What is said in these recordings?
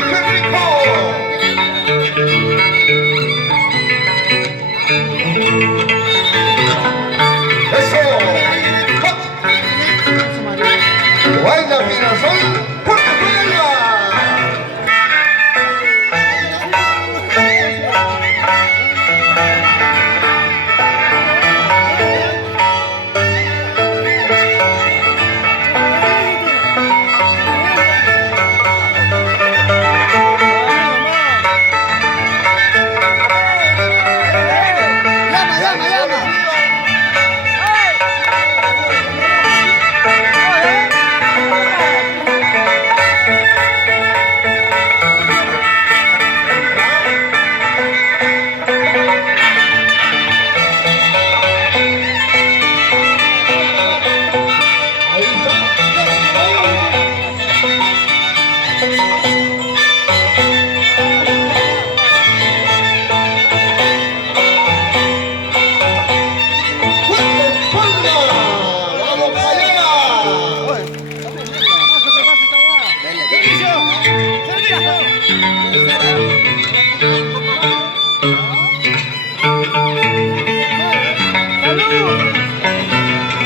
qué rico! ¡Eso! ¡Baila Mirasol! ¡Fuerte, fuerte!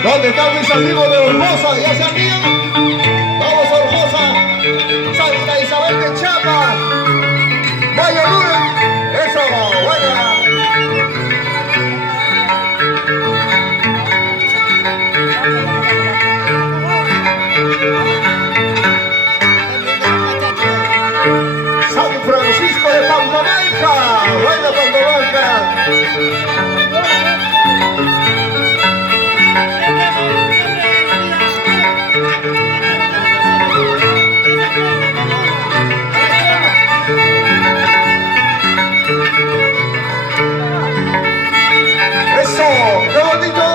¿Dónde están mis amigos de Hermosa? ¿Ya se amigan? Vamos a Hermosa, Santa Isabel de Chiapas, Valladolid, eso, vaya. San Francisco de Pampamanca, vaya Pampamanca. ¡Eso! ¡Qué bonito!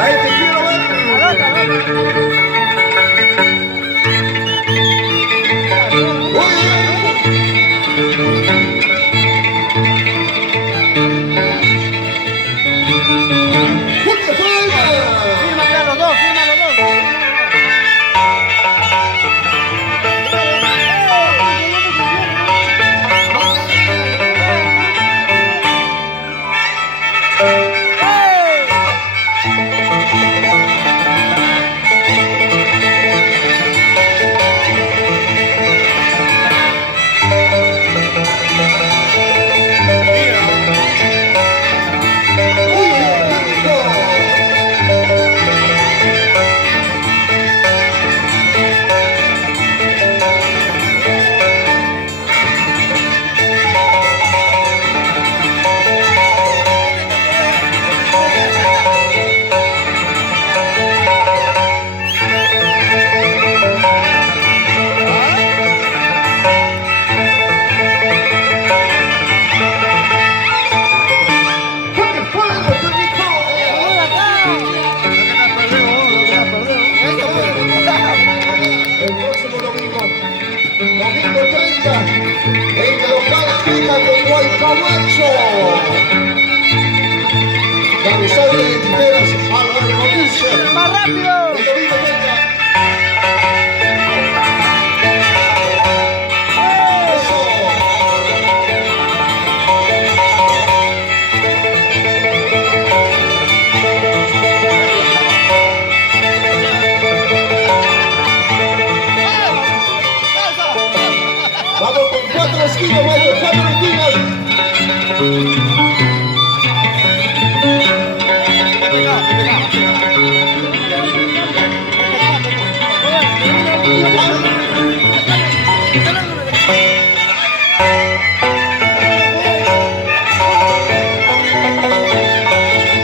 Ahí te quiero rápido! El domingo venga. Eso. Vamos con 4 esquinas, Mario, 4 esquinas.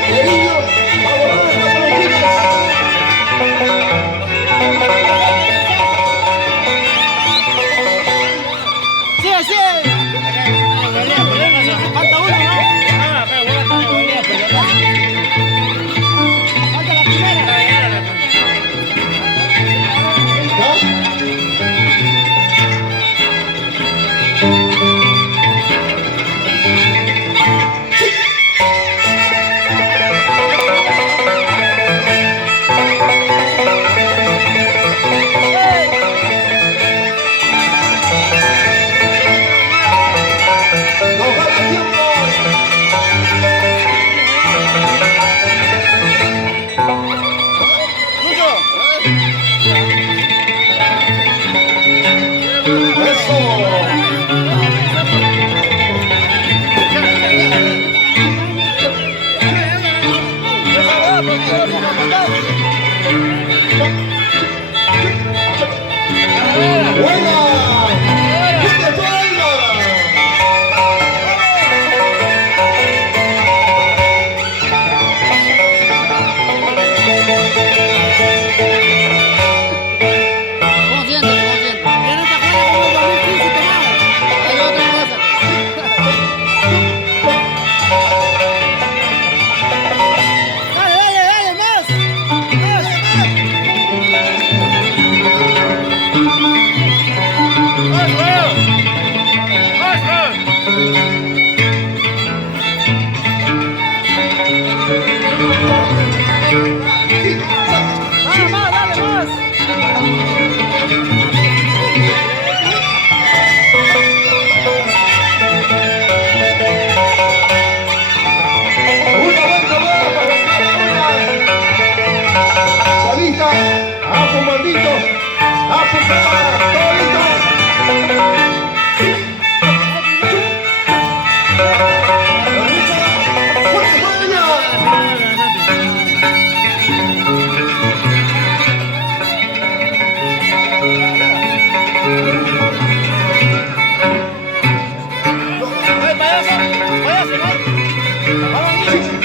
Querido, vamos con 4 esquinas. ¡Sí, sí! Falta uno, ¿no? Falta la primera. Nos gana tiempo. Eso. Buena. ¡Qué buena! ¿Cómo sientes? ¿Cómo sientes? Ya no te acuerdas como el 2015 te vas. Hay otra cosa. Dale, dale, dale, más. Dale más, dale más. Una vuelta buena para cada una. Salita, apu maldito, apu prepara, todo listo. La lucha, fuerte, buena. ¡Payaso! ¡Payaso! ¡Vamos,